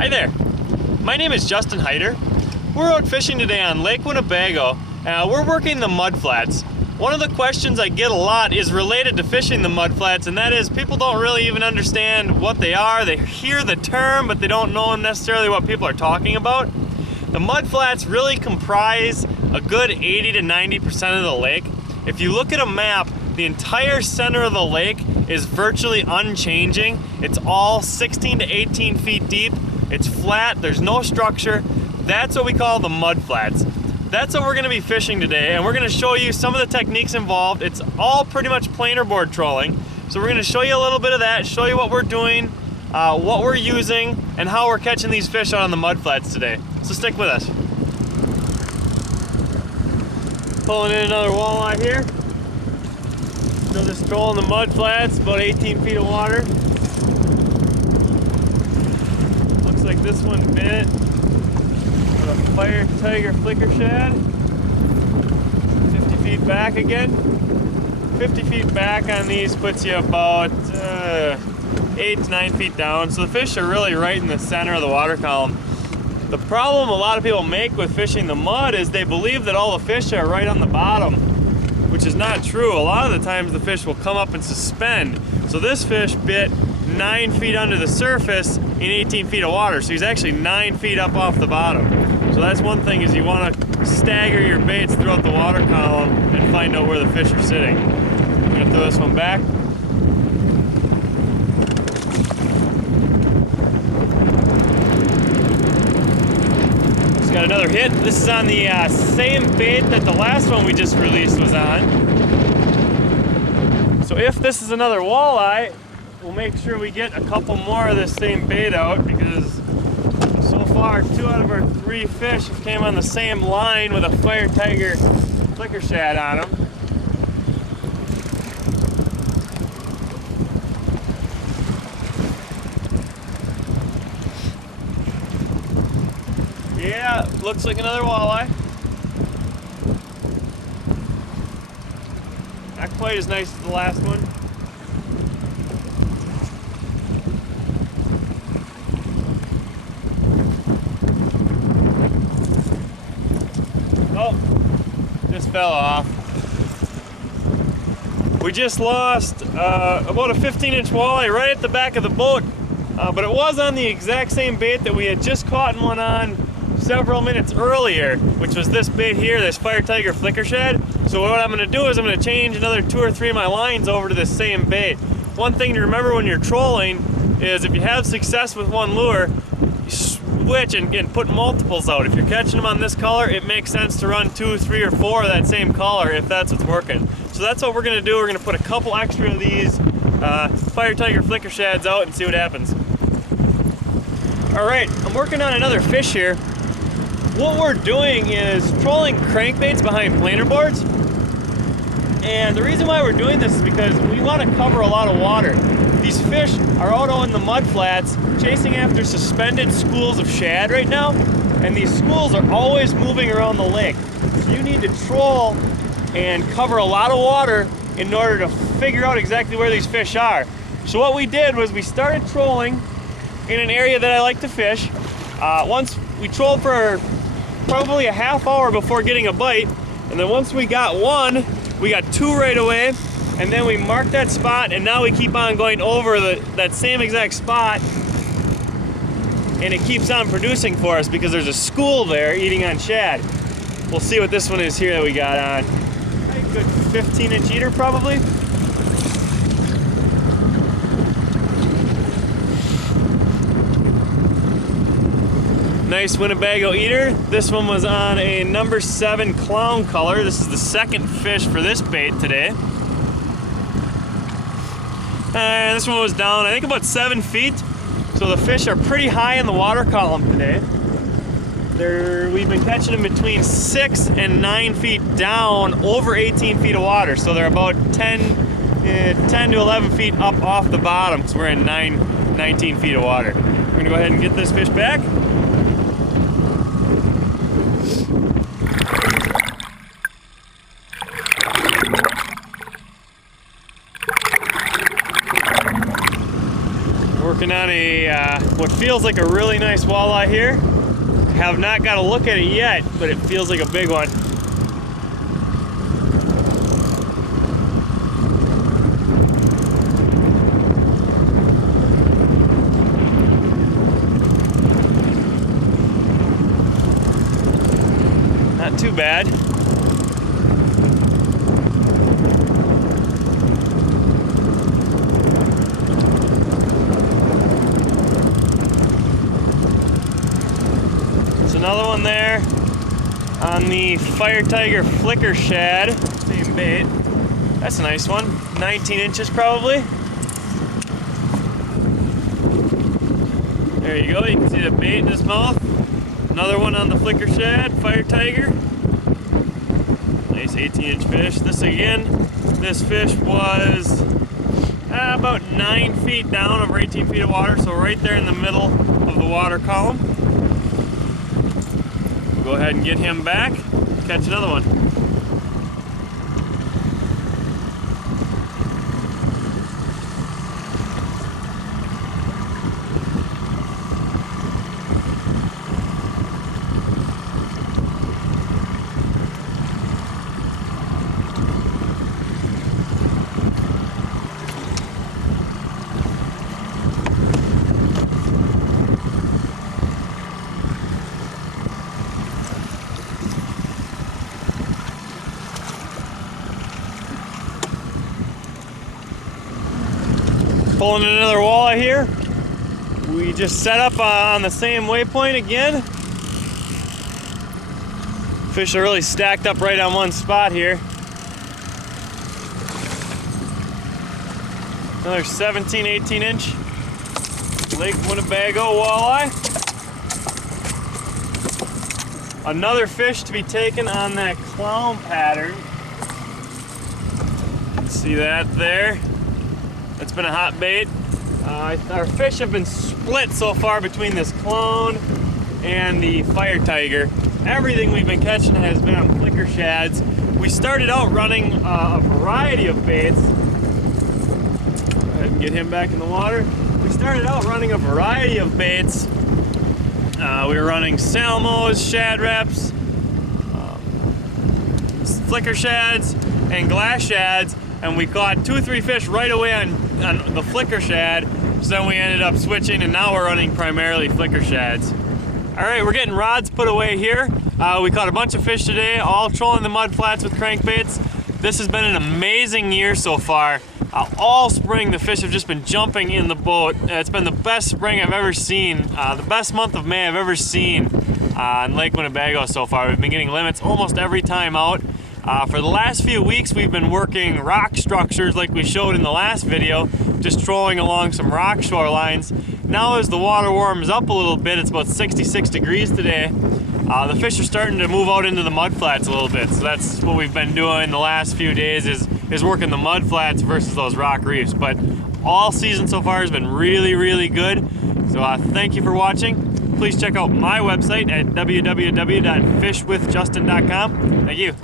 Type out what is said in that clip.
Hi there, my name is Justin Heider. We're out fishing today on Lake Winnebago. We're working the mudflats. One of the questions I get a lot is related to fishing the mudflats, and that is people don't really even understand what they are. They hear the term, but they don't know necessarily what people are talking about. The mudflats really comprise a good 80 to 90% of the lake. If you look at a map, the entire center of the lake is virtually unchanging. It's all 16 to 18 feet deep. It's flat, there's no structure. That's what we call the mudflats. That's what we're gonna be fishing today, and we're gonna show you some of the techniques involved. It's all pretty much planer board trolling. So we're gonna show you a little bit of that, show you what we're doing, what we're using, and how we're catching these fish out on the mudflats today. So stick with us. Pulling in another walleye here. Still just trolling the mudflats, about 18 feet of water. Looks like this one bit with a Fire Tiger Flicker Shad. 50 feet back again. 50 feet back on these puts you about 8 to 9 feet down. So the fish are really right in the center of the water column. The problem a lot of people make with fishing the mud is they believe that all the fish are right on the bottom, which is not true. A lot of the times the fish will come up and suspend. So this fish bit 9 feet under the surface in 18 feet of water. So he's actually 9 feet up off the bottom. So that's one thing, is you want to stagger your baits throughout the water column and find out where the fish are sitting. I'm gonna throw this one back. Got another hit. This is on the same bait that the last one we just released was on. So if this is another walleye, we'll make sure we get a couple more of this same bait out, because so far 2 out of our 3 fish have came on the same line with a Fire Tiger Flicker Shad on them. Yeah, looks like another walleye. Not quite as nice as the last one. Oh, just fell off. We just lost about a 15-inch walleye right at the back of the boat, but it was on the exact same bait that we had just caught one on several minutes earlier, which was this bait here, this Fire Tiger Flicker Shad. So what I'm going to do is I'm going to change another 2 or 3 of my lines over to this same bait. One thing to remember when you're trolling is if you have success with one lure, you switch and put multiples out. If you're catching them on this color, it makes sense to run 2, 3, or 4 of that same color if that's what's working. So that's what we're going to do. We're going to put a couple extra of these Fire Tiger Flicker Shads out and see what happens. Alright, I'm working on another fish here. What we're doing is trolling crankbaits behind planer boards. And the reason why we're doing this is because we want to cover a lot of water. These fish are out on the mudflats chasing after suspended schools of shad right now, and these schools are always moving around the lake. So you need to troll and cover a lot of water in order to figure out exactly where these fish are. So what we did was we started trolling in an area that I like to fish. Once we trolled for probably a half hour before getting a bite, and then once we got one, we got 2 right away, and then we marked that spot, and now we keep on going over that same exact spot, and it keeps on producing for us because there's a school there eating on shad. We'll see what this one is here that we got on. A good 15-inch eater probably. Nice Winnebago eater. This one was on a number 7 clown color. This is the second fish for this bait today. And this one was down, I think, about 7 feet. So the fish are pretty high in the water column today. We've been catching them between 6 and 9 feet down over 18 feet of water. So they're about 10 to 11 feet up off the bottom, because we're in 19 feet of water. We're gonna go ahead and get this fish back. Working on a what feels like a really nice walleye here. Have not got a look at it yet, but it feels like a big one. Not too bad. Another one there on the Fire Tiger Flicker Shad. Same bait. That's a nice one. 19 inches probably. There you go. You can see the bait in his mouth. Another one on the Flicker Shad, Fire Tiger. Nice 18-inch fish. This fish was about 9 feet down over 18 feet of water, so right there in the middle of the water column. Go ahead and get him back, catch another one. Pulling another walleye here. We just set up on the same waypoint again. Fish are really stacked up right on one spot here. Another 17, 18 inch Lake Winnebago walleye. Another fish to be taken on that clown pattern. See that there? It's been a hot bait. Our fish have been split so far between this clone and the Fire Tiger. Everything we've been catching has been on Flicker Shads. We started out running a variety of baits. Go ahead and get him back in the water. We started out running a variety of baits. We were running Salmos, Shad Reps, Flicker Shads, and Glass Shads. And we caught 2 or 3 fish right away on the Flicker Shad. So then we ended up switching, and now we're running primarily Flicker Shads. All right, we're getting rods put away here. We caught a bunch of fish today, all trolling the mud flats with crankbaits. This has been an amazing year so far. All spring, the fish have just been jumping in the boat. It's been the best spring I've ever seen, the best month of May I've ever seen on Lake Winnebago so far. We've been getting limits almost every time out. For the last few weeks, we've been working rock structures like we showed in the last video, just trolling along some rock shorelines. Now as the water warms up a little bit, it's about 66 degrees today, the fish are starting to move out into the mud flats a little bit. So that's what we've been doing the last few days is working the mud flats versus those rock reefs. But all season so far has been really, really good. So thank you for watching. Please check out my website at www.fishwithjustin.com. Thank you.